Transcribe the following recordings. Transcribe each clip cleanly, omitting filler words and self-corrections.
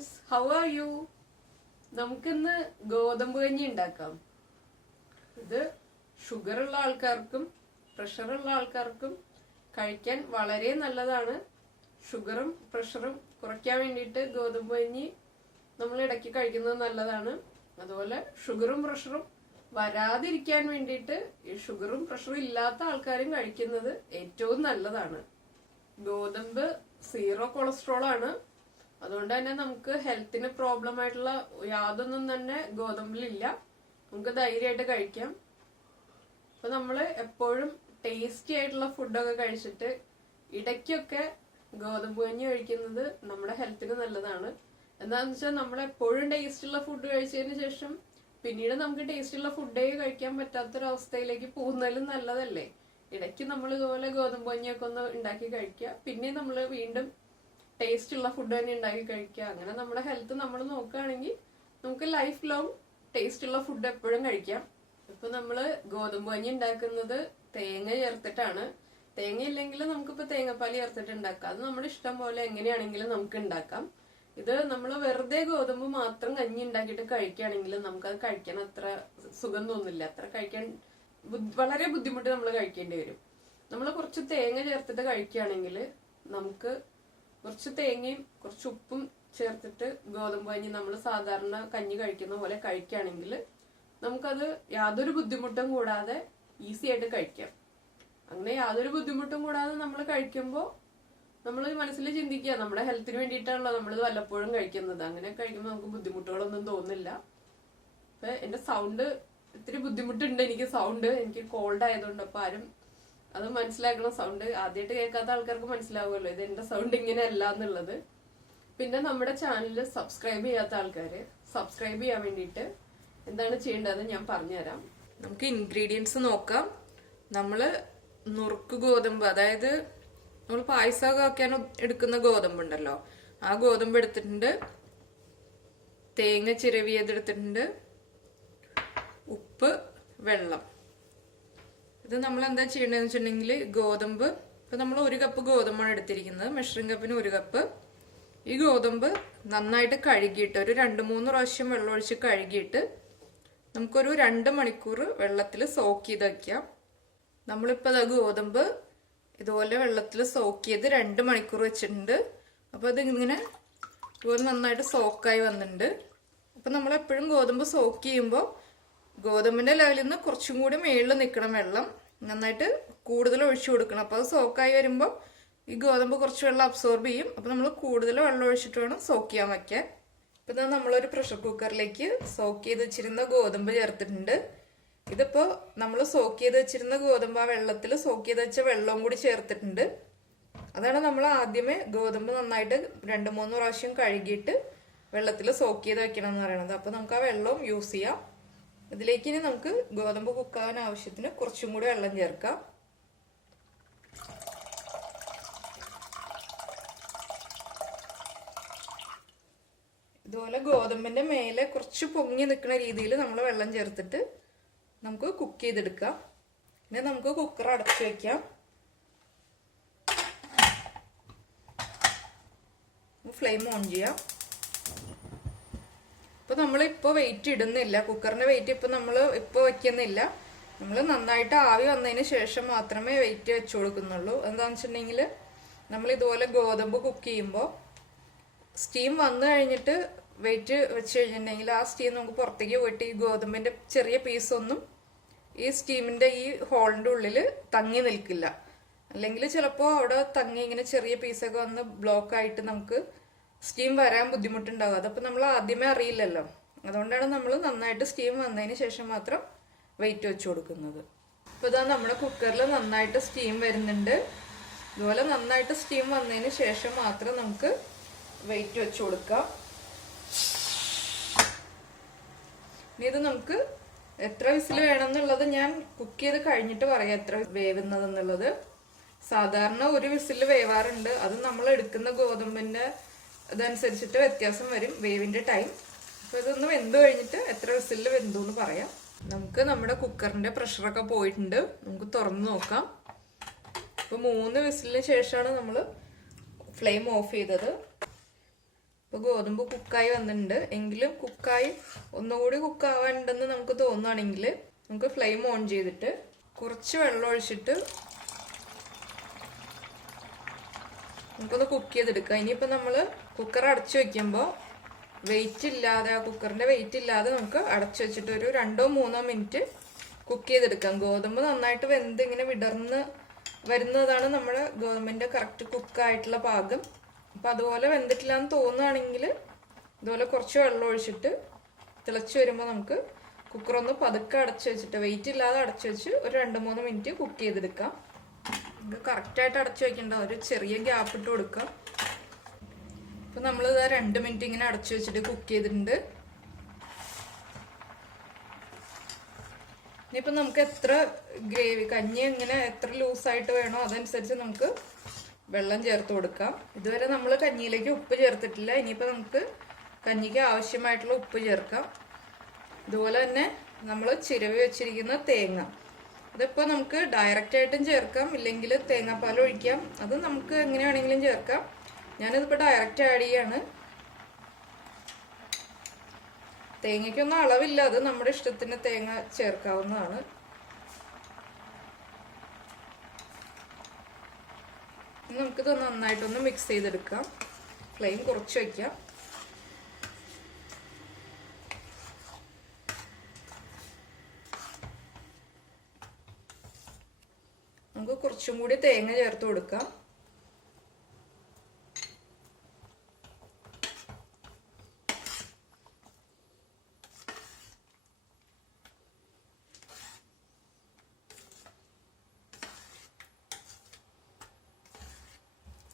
friends, how are you? നമുക്കിന്ന് ഗോതമ്പ് കഞ്ഞി ഉണ്ടാക്കാം. ഇത് ഷുഗർ ഉള്ള ആൾക്കാർക്കും പ്രഷർ ഉള്ള ആൾക്കാർക്കും കഴിക്കാൻ വളരെ നല്ലതാണ്. ഷുഗറും പ്രഷറും കുറയ്ക്കാൻ വേണ്ടിയിട്ട് ഗോതമ്പ് കഞ്ഞി നമ്മൾ ഇടയ്ക്ക് കഴിക്കുന്നത് നല്ലതാണ്. അതുപോലെ ഷുഗറും പ്രഷറും വരാതിരിക്കാൻ വേണ്ടിയിട്ട് ഈ ഷുഗറും പ്രഷറും ഇല്ലാത്ത ആൾക്കാരും കഴിക്കുന്നത് ഏറ്റവും നല്ലതാണ്. ഗോതമ്പ് 0 കൊളസ്ട്രോൾ ആണ്. അതുകൊണ്ട് തന്നെ നമുക്ക് ഹെൽത്തിന് പ്രോബ്ലം ആയിട്ടുള്ള യാതൊന്നും തന്നെ ഗോതമ്പിലില്ല. നമുക്ക് ധൈര്യമായിട്ട് കഴിക്കാം. അപ്പൊ നമ്മള് എപ്പോഴും ടേസ്റ്റി ആയിട്ടുള്ള ഫുഡൊക്കെ കഴിച്ചിട്ട് ഇടയ്ക്കൊക്കെ ഗോതമ്പ് കഞ്ഞി കഴിക്കുന്നത് നമ്മുടെ ഹെൽത്തിന് നല്ലതാണ്. എന്താണെന്ന് വെച്ചാൽ നമ്മൾ എപ്പോഴും ടേസ്റ്റുള്ള ഫുഡ് കഴിച്ചതിന് ശേഷം പിന്നീട് നമുക്ക് ടേസ്റ്റുള്ള ഫുഡേ കഴിക്കാൻ പറ്റാത്തൊരവസ്ഥയിലേക്ക് പോകുന്നതിലും നല്ലതല്ലേ. ഇടയ്ക്ക് നമ്മൾ ഇതുപോലെ ഗോതമ്പ് കഞ്ഞിയൊക്കെ ഒന്ന് ഉണ്ടാക്കി കഴിക്കുക. പിന്നെ നമ്മൾ വീണ്ടും ടേസ്റ്റ് ഉള്ള ഫുഡ് തന്നെ ഉണ്ടാക്കി കഴിക്കുക. അങ്ങനെ നമ്മുടെ ഹെൽത്ത് നമ്മൾ നോക്കുകയാണെങ്കിൽ നമുക്ക് ലൈഫ് ലോങ് ടേസ്റ്റ് ഉള്ള ഫുഡ് എപ്പോഴും കഴിക്കാം. ഇപ്പൊ നമ്മള് ഗോതമ്പ് കഞ്ഞി ഉണ്ടാക്കുന്നത് തേങ്ങ ചേർത്തിട്ടാണ്. തേങ്ങ ഇല്ലെങ്കിൽ നമുക്കിപ്പോ തേങ്ങാപ്പാൽ ചേർത്തിട്ട് ഉണ്ടാക്കാം. അത് നമ്മുടെ ഇഷ്ടം പോലെ എങ്ങനെയാണെങ്കിലും നമുക്ക് ഉണ്ടാക്കാം. ഇത് നമ്മൾ വെറുതെ ഗോതമ്പ് മാത്രം കഞ്ഞി ഉണ്ടാക്കിയിട്ട് കഴിക്കുകയാണെങ്കിൽ നമുക്കത് കഴിക്കാൻ അത്ര സുഖം തോന്നില്ല. അത്ര കഴിക്കാൻ വളരെ ബുദ്ധിമുട്ട് നമ്മൾ കഴിക്കേണ്ടി വരും. നമ്മൾ കുറച്ച് തേങ്ങ ചേർത്തിട്ട് കഴിക്കുകയാണെങ്കിൽ നമുക്ക് കുറച്ച് തേങ്ങയും കുറച്ച് ഉപ്പും ചേർത്തിട്ട് ഗോതമ്പ് കഞ്ഞി നമ്മൾ സാധാരണ കഞ്ഞി കഴിക്കുന്ന പോലെ കഴിക്കുകയാണെങ്കിൽ നമുക്കത് യാതൊരു ബുദ്ധിമുട്ടും കൂടാതെ ഈസി ആയിട്ട് കഴിക്കാം. അങ്ങനെ യാതൊരു ബുദ്ധിമുട്ടും കൂടാതെ നമ്മൾ കഴിക്കുമ്പോൾ നമ്മൾ മനസ്സിൽ ചിന്തിക്കുക നമ്മുടെ ഹെൽത്തിന് വേണ്ടിയിട്ടാണല്ലോ നമ്മളിത് വല്ലപ്പോഴും കഴിക്കുന്നത്. അങ്ങനെ കഴിക്കുമ്പോൾ നമുക്ക് ബുദ്ധിമുട്ടുകളൊന്നും തോന്നില്ല. അപ്പൊ എന്റെ സൗണ്ട് ഇത്തിരി ബുദ്ധിമുട്ടുണ്ട്. എനിക്ക് കോൾഡ് ആയതുകൊണ്ട്. അപ്പൊ ആരും അത് മനസ്സിലാക്കണം. സൗണ്ട് ആദ്യമായിട്ട് കേൾക്കാത്ത ആൾക്കാർക്ക് മനസ്സിലാവുമല്ലോ ഇത് എന്റെ സൗണ്ട് ഇങ്ങനെയല്ല എന്നുള്ളത്. പിന്നെ നമ്മുടെ ചാനൽ സബ്സ്ക്രൈബ് ചെയ്യാത്ത ആൾക്കാര് സബ്സ്ക്രൈബ് ചെയ്യാൻ വേണ്ടിയിട്ട് എന്താണ് ചെയ്യേണ്ടതെന്ന് ഞാൻ പറഞ്ഞുതരാം. നമുക്ക് ഇൻഗ്രീഡിയൻസ് നോക്കാം. നമ്മള് നുറുക്ക് ഗോതമ്പ്, അതായത് നമ്മൾ പായസമൊക്കെ വെക്കാൻ എടുക്കുന്ന ഗോതമ്പ് ഉണ്ടല്ലോ, ആ ഗോതമ്പ് എടുത്തിട്ടുണ്ട്. തേങ്ങ ചിരവിയതെടുത്തിട്ടുണ്ട്. ഉപ്പ്, വെള്ളം. ഇത് നമ്മൾ എന്താ ചെയ്യേണ്ടതെന്ന് വെച്ചിട്ടുണ്ടെങ്കിൽ ഗോതമ്പ്, ഇപ്പൊ നമ്മൾ 1 കപ്പ് ഗോതമ്പാണ് എടുത്തിരിക്കുന്നത്. മെഷറിംഗ് കപ്പിന് 1 കപ്പ്. ഈ ഗോതമ്പ് നന്നായിട്ട് കഴുകിയിട്ട് ഒരു 2-3 പ്രാവശ്യം വെള്ളം ഒഴിച്ച് കഴുകിയിട്ട് നമുക്കൊരു 2 മണിക്കൂർ വെള്ളത്തിൽ സോക്ക് ചെയ്ത് വെക്കാം. നമ്മളിപ്പോൾ ഗോതമ്പ് ഇതുപോലെ വെള്ളത്തിൽ സോക്ക് ചെയ്ത് 2 മണിക്കൂർ വെച്ചിട്ടുണ്ട്. അപ്പൊ അത് ഇങ്ങനെ ഇതുപോലെ നന്നായിട്ട് സോക്കായി വന്നിട്ടുണ്ട്. അപ്പൊ നമ്മളെപ്പോഴും ഗോതമ്പ് സോക്ക് ചെയ്യുമ്പോൾ ഗോതമ്പിന്റെ ലെവലിൽ നിന്ന് കുറച്ചും കൂടി മേളിൽ നിൽക്കണം വെള്ളം. നന്നായിട്ട് കൂടുതൽ ഒഴിച്ചു കൊടുക്കണം. അപ്പൊ അത് സോക്കായി വരുമ്പോൾ ഈ ഗോതമ്പ് കുറച്ച് വെള്ളം അബ്സോർബ് ചെയ്യും. അപ്പൊ നമ്മൾ കൂടുതൽ വെള്ളം ഒഴിച്ചിട്ട് വേണം സോക്ക് ചെയ്യാൻ വയ്ക്കാൻ. ഇപ്പൊ നമ്മളൊരു പ്രഷർ കുക്കറിലേക്ക് സോക്ക് ചെയ്ത് വെച്ചിരുന്ന ഗോതമ്പ് ചേർത്തിട്ടുണ്ട്. ഇതിപ്പോ നമ്മൾ സോക്ക് ചെയ്ത് വെച്ചിരുന്ന ഗോതമ്പ് ആ വെള്ളത്തിൽ സോക്ക് ചെയ്ത് വെച്ച വെള്ളവും കൂടി ചേർത്തിട്ടുണ്ട്. അതാണ് നമ്മൾ ആദ്യമേ ഗോതമ്പ് നന്നായിട്ട് 2-3 പ്രാവശ്യം കഴുകിയിട്ട് വെള്ളത്തിൽ സോക്ക് ചെയ്ത് വെക്കണം എന്ന് പറയുന്നത്. അപ്പൊ നമുക്ക് ആ വെള്ളവും യൂസ് ചെയ്യാം. ഇതിലേക്ക് ഇനി നമുക്ക് ഗോതമ്പ് കുക്കാവാൻ ആവശ്യത്തിന് കുറച്ചും കൂടി വെള്ളം ചേർക്കാം. ഇതുപോലെ ഗോതമ്പിന്റെ മേലെ കുറച്ച് പൊങ്ങി നിൽക്കുന്ന രീതിയിൽ നമ്മൾ വെള്ളം ചേർത്തിട്ട് നമുക്ക് കുക്ക് ചെയ്തെടുക്കാം. ഇനി നമുക്ക് കുക്കർ അടച്ചു വെക്കാം. ഫ്ലെയിം ഓൺ ചെയ്യാം. ഇപ്പൊ നമ്മളിപ്പോ വെയിറ്റ് ഇടുന്നില്ല. കുക്കറിന്റെ വെയിറ്റ് ഇപ്പൊ നമ്മൾ വെക്കുന്നില്ല. നമ്മൾ നന്നായിട്ട് ആവി വന്നതിന് ശേഷം മാത്രമേ വെയിറ്റ് വെച്ചു കൊടുക്കുന്നുള്ളൂ. എന്താണെന്ന് വെച്ചിട്ടുണ്ടെങ്കിൽ നമ്മൾ ഇതുപോലെ ഗോതമ്പ് കുക്ക് ചെയ്യുമ്പോൾ സ്റ്റീം വന്നു കഴിഞ്ഞിട്ട് വെയിറ്റ് വെച്ച് കഴിഞ്ഞിട്ടുണ്ടെങ്കിൽ ആ സ്റ്റീം നമുക്ക് പുറത്തേക്ക് പോയിട്ട് ഈ ഗോതമ്പിന്റെ ചെറിയ പീസൊന്നും ഈ സ്റ്റീമിന്റെ ഈ ഹോളിന്റെ ഉള്ളിൽ തങ്ങി നിൽക്കില്ല. അല്ലെങ്കിൽ ചിലപ്പോൾ അവിടെ തങ്ങി ഇങ്ങനെ ചെറിയ പീസൊക്കെ വന്ന് ബ്ലോക്ക് ആയിട്ട് നമുക്ക് സ്റ്റീം വരാൻ ബുദ്ധിമുട്ടുണ്ടാവും. അതപ്പോൾ നമ്മൾ ആദ്യമേ അറിയില്ലല്ലോ. അതുകൊണ്ടാണ് നമ്മൾ നന്നായിട്ട് സ്റ്റീം വന്നതിന് ശേഷം മാത്രം വെയിറ്റ് വെച്ച് കൊടുക്കുന്നത്. ഇപ്പൊ ഇതാ നമ്മുടെ കുക്കറിൽ നന്നായിട്ട് സ്റ്റീം വരുന്നുണ്ട്. ഇതുപോലെ നന്നായിട്ട് സ്റ്റീം വന്നതിന് ശേഷം മാത്രം നമുക്ക് വെയിറ്റ് വെച്ച് കൊടുക്കാം. ഇനി ഇത് നമുക്ക് എത്ര വിസിൽ വേണം എന്നുള്ളത് ഞാൻ കുക്ക് ചെയ്ത് കഴിഞ്ഞിട്ട് പറയാം എത്ര വേവുന്നത് എന്നുള്ളത്. സാധാരണ 1 വിസിൽ വേവാറുണ്ട്. അത് നമ്മൾ എടുക്കുന്ന ഗോതമ്പിന്റെ അതനുസരിച്ചിട്ട് വ്യത്യാസം വരും വേവിന്റെ ടൈം. അപ്പൊ ഇതൊന്ന് വെന്ത് കഴിഞ്ഞിട്ട് എത്ര വിസിലിൽ വെന്തു എന്ന് പറയാം. നമുക്ക് നമ്മുടെ കുക്കറിന്റെ പ്രഷറൊക്കെ പോയിട്ടുണ്ട്. നമുക്ക് തുറന്നു നോക്കാം. ഇപ്പൊ 3 വിസിലിന് ശേഷമാണ് നമ്മൾ ഫ്ലെയിം ഓഫ് ചെയ്തത്. ഇപ്പോൾ ഗോതമ്പ് കുക്കായി വന്നിട്ടുണ്ട്. എങ്കിലും കുക്കായി ഒന്നുകൂടി കുക്കാവാനുണ്ടെന്ന് നമുക്ക് തോന്നുകയാണെങ്കിൽ നമുക്ക് ഫ്ലെയിം ഓൺ ചെയ്തിട്ട് കുറച്ച് വെള്ളം ഒഴിച്ചിട്ട് നമുക്കൊന്ന് കുക്ക് ചെയ്തെടുക്കാം. ഇനിയിപ്പോൾ നമ്മൾ കുക്കർ അടച്ചു വെക്കുമ്പോൾ വെയിറ്റ് ഇല്ലാതെ, ആ കുക്കറിൻ്റെ വെയിറ്റ് ഇല്ലാതെ നമുക്ക് അടച്ചു വെച്ചിട്ട് ഒരു 2-3 മിനിറ്റ് കുക്ക് ചെയ്തെടുക്കാം. ഗോതമ്പ് നന്നായിട്ട് വെന്ത് ഇങ്ങനെ വിടർന്ന് വരുന്നതാണ് നമ്മുടെ ഗോതമ്പിൻ്റെ കറക്റ്റ് കുക്കായിട്ടുള്ള പാകം. അപ്പം അതുപോലെ വെന്തിട്ടില്ല എന്ന് തോന്നുകയാണെങ്കിൽ ഇതുപോലെ കുറച്ച് വെള്ളം ഒഴിച്ചിട്ട് തിളച്ച് വരുമ്പോൾ നമുക്ക് കുക്കറൊന്ന് പതുക്കെ അടച്ചു വെച്ചിട്ട് വെയിറ്റ് ഇല്ലാതെ അടച്ചു വെച്ച് ഒരു 2-3 മിനിറ്റ് കുക്ക് ചെയ്തെടുക്കാം. നമുക്ക് കറക്റ്റായിട്ട് അടച്ചു വെക്കേണ്ട, ഒരു ചെറിയ ഗ്യാപ്പ് ഇട്ട് കൊടുക്കാം. അപ്പം നമ്മളിത് 2 മിനിറ്റ് ഇങ്ങനെ അടച്ചു വെച്ചിട്ട് കുക്ക് ചെയ്തിട്ടുണ്ട്. ഇനിയിപ്പം നമുക്ക് എത്ര ഗ്രേവി, കഞ്ഞി എങ്ങനെ എത്ര ലൂസായിട്ട് വേണോ അതനുസരിച്ച് നമുക്ക് വെള്ളം ചേർത്ത് കൊടുക്കാം. ഇതുവരെ നമ്മൾ കഞ്ഞിയിലേക്ക് ഉപ്പ് ചേർത്തിട്ടില്ല. ഇനിയിപ്പോൾ നമുക്ക് കഞ്ഞിക്ക് ആവശ്യമായിട്ടുള്ള ഉപ്പ് ചേർക്കാം. ഇതുപോലെ തന്നെ നമ്മൾ ചിരവി വെച്ചിരിക്കുന്ന തേങ്ങ, ഇതിപ്പോൾ നമുക്ക് ഡയറക്റ്റായിട്ടും ചേർക്കാം, ഇല്ലെങ്കിൽ തേങ്ങാപ്പാൽ ഒഴിക്കാം. അത് നമുക്ക് എങ്ങനെയാണെങ്കിലും ചേർക്കാം. ഞാനിതിപ്പോൾ ഡയറക്റ്റ് ആഡ് ചെയ്യാണ്. തേങ്ങയ്ക്കൊന്നും അളവില്ല, അത് നമ്മുടെ ഇഷ്ടത്തിന് തേങ്ങ ചേർക്കാവുന്നതാണ്. നമുക്കിത് നന്നായിട്ടൊന്ന് മിക്സ് ചെയ്തെടുക്കാം. ഫ്ലെയിം കുറച്ച് വയ്ക്കാം. നമുക്ക് കുറച്ചും കൂടി തേങ്ങ ചേർത്ത് കൊടുക്കാം.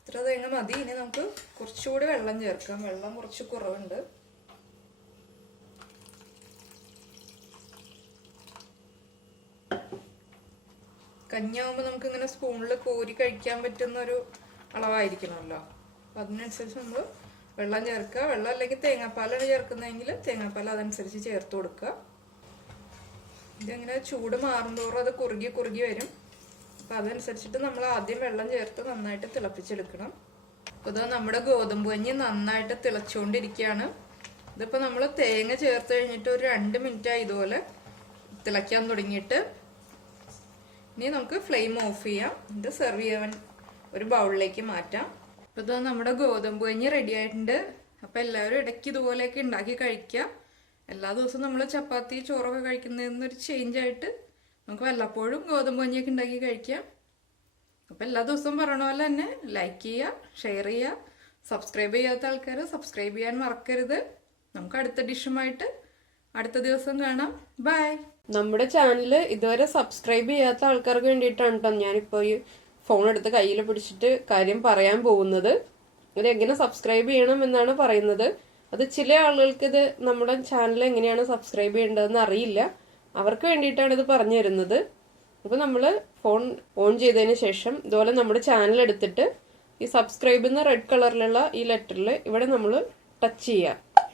ഇത്ര തേങ്ങ മതി. ഇനി നമുക്ക് കുറച്ചുകൂടി വെള്ളം ചേർക്കാം. വെള്ളം കുറച്ച് കുറവുണ്ട്. കഞ്ഞിയാവുമ്പോൾ നമുക്ക് ഇങ്ങനെ സ്പൂണിൽ കോരി കഴിക്കാൻ പറ്റുന്ന ഒരു അളവായിരിക്കണമല്ലോ. അപ്പം അതിനനുസരിച്ച് നമ്മൾ വെള്ളം ചേർക്കുക. വെള്ളം അല്ലെങ്കിൽ തേങ്ങാപ്പാലാണ് ചേർക്കുന്നതെങ്കിൽ തേങ്ങാപ്പാൽ അതനുസരിച്ച് ചേർത്ത് കൊടുക്കുക. ഇതിങ്ങനെ ചൂട് മാറുന്തോറും അത് കുറുകി കുറുകി വരും. അപ്പം അതനുസരിച്ചിട്ട് നമ്മൾ ആദ്യം വെള്ളം ചേർത്ത് നന്നായിട്ട് തിളപ്പിച്ചെടുക്കണം. അപ്പോൾ ഇത് നമ്മുടെ ഗോതമ്പ് കഞ്ഞി നന്നായിട്ട് തിളച്ചുകൊണ്ടിരിക്കുകയാണ്. ഇതിപ്പോൾ നമ്മൾ തേങ്ങ ചേർത്ത് കഴിഞ്ഞിട്ട് ഒരു 2 മിനിറ്റായി ഇതുപോലെ തിളയ്ക്കാൻ തുടങ്ങിയിട്ട്. ഇനി നമുക്ക് ഫ്ലെയിം ഓഫ് ചെയ്യാം. ഇത് സെർവ് ചെയ്യാൻ ഒരു ബൗളിലേക്ക് മാറ്റാം. അപ്പോൾ ഇത് നമ്മുടെ ഗോതമ്പ് കഞ്ഞി റെഡി ആയിട്ടുണ്ട്. അപ്പോൾ എല്ലാവരും ഇടയ്ക്ക് ഇതുപോലെയൊക്കെ ഉണ്ടാക്കി കഴിക്കുക. എല്ലാ ദിവസവും നമ്മൾ ചപ്പാത്തി ചോറൊക്കെ കഴിക്കുന്നതിൽ നിന്നൊരു ചേഞ്ചായിട്ട് നമുക്ക് വല്ലപ്പോഴും ഗോതമ്പ് കഞ്ഞിയൊക്കെ ഉണ്ടാക്കി കഴിക്കാം. അപ്പോൾ എല്ലാ ദിവസവും പറയണ പോലെ തന്നെ ലൈക്ക് ചെയ്യുക, ഷെയർ ചെയ്യുക, സബ്സ്ക്രൈബ് ചെയ്യാത്ത ആൾക്കാർ സബ്സ്ക്രൈബ് ചെയ്യാൻ മറക്കരുത്. നമുക്ക് അടുത്ത ഡിഷുമായിട്ട് അടുത്ത ദിവസം കാണാം. ബൈ. നമ്മുടെ ചാനൽ ഇതുവരെ സബ്സ്ക്രൈബ് ചെയ്യാത്ത ആൾക്കാർക്ക് വേണ്ടിയിട്ടാണ് കേട്ടോ ഞാനിപ്പോൾ ഈ ഫോൺ എടുത്ത് കയ്യിൽ പിടിച്ചിട്ട് കാര്യം പറയാൻ പോകുന്നത്. ഇതെങ്ങനെ സബ്സ്ക്രൈബ് ചെയ്യണം എന്നാണ് പറയുന്നത്. അത് ചില ആളുകൾക്ക് ഇത് നമ്മുടെ ചാനൽ എങ്ങനെയാണ് സബ്സ്ക്രൈബ് ചെയ്യേണ്ടതെന്ന് അറിയില്ല. അവർക്ക് വേണ്ടിയിട്ടാണ് ഇത് പറഞ്ഞു തരുന്നത്. അപ്പോൾ നമ്മൾ ഫോൺ ഓൺ ചെയ്തതിന് ശേഷം ഇതുപോലെ നമ്മുടെ ചാനൽ എടുത്തിട്ട് ഈ സബ്സ്ക്രൈബ് എന്ന റെഡ് കളറിലുള്ള ഈ ലെറ്ററിൽ ഇവിടെ നമ്മൾ ടച്ച് ചെയ്യുക.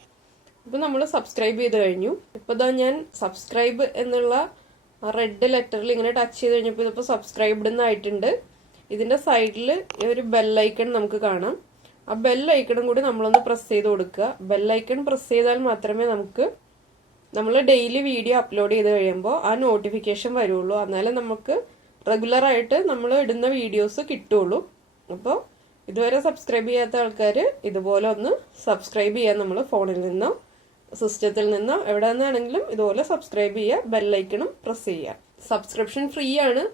അപ്പോൾ നമ്മൾ സബ്സ്ക്രൈബ് ചെയ്ത് കഴിഞ്ഞു. ഇപ്പോൾ ഇതാ ഞാൻ സബ്സ്ക്രൈബ് എന്നുള്ള റെഡ് ലെറ്ററിൽ ഇങ്ങനെ ടച്ച് ചെയ്ത് കഴിഞ്ഞപ്പോൾ ഇതിപ്പോൾ സബ്സ്ക്രൈബ്ഡ് എന്നായിട്ടുണ്ട്. ഇതിൻ്റെ സൈഡിൽ ഒരു ബെല്ലൈക്കൺ നമുക്ക് കാണാം. ആ ബെല്ലൈക്കണും കൂടി നമ്മളൊന്ന് പ്രസ് ചെയ്ത് കൊടുക്കുക. ബെല്ലൈക്കൺ പ്രസ് ചെയ്താൽ മാത്രമേ നമുക്ക് നമ്മൾ ഡെയിലി വീഡിയോ അപ്ലോഡ് ചെയ്ത് കഴിയുമ്പോൾ ആ നോട്ടിഫിക്കേഷൻ വരുള്ളൂ. എന്നാലും നമുക്ക് റെഗുലറായിട്ട് നമ്മൾ ഇടുന്ന വീഡിയോസ് കിട്ടുള്ളൂ. അപ്പോൾ ഇതുവരെ സബ്സ്ക്രൈബ് ചെയ്യാത്ത ആൾക്കാർ ഇതുപോലെ ഒന്ന് സബ്സ്ക്രൈബ് ചെയ്യാൻ നമ്മൾ ഫോണിൽ നിന്നോ സിസ്റ്റത്തിൽ നിന്നോ എവിടെ നിന്നാണെങ്കിലും ഇതുപോലെ സബ്സ്ക്രൈബ് ചെയ്യുക. ബെല്ലൈക്കണും പ്രസ് ചെയ്യുക. സബ്സ്ക്രിപ്ഷൻ ഫ്രീ ആണ്.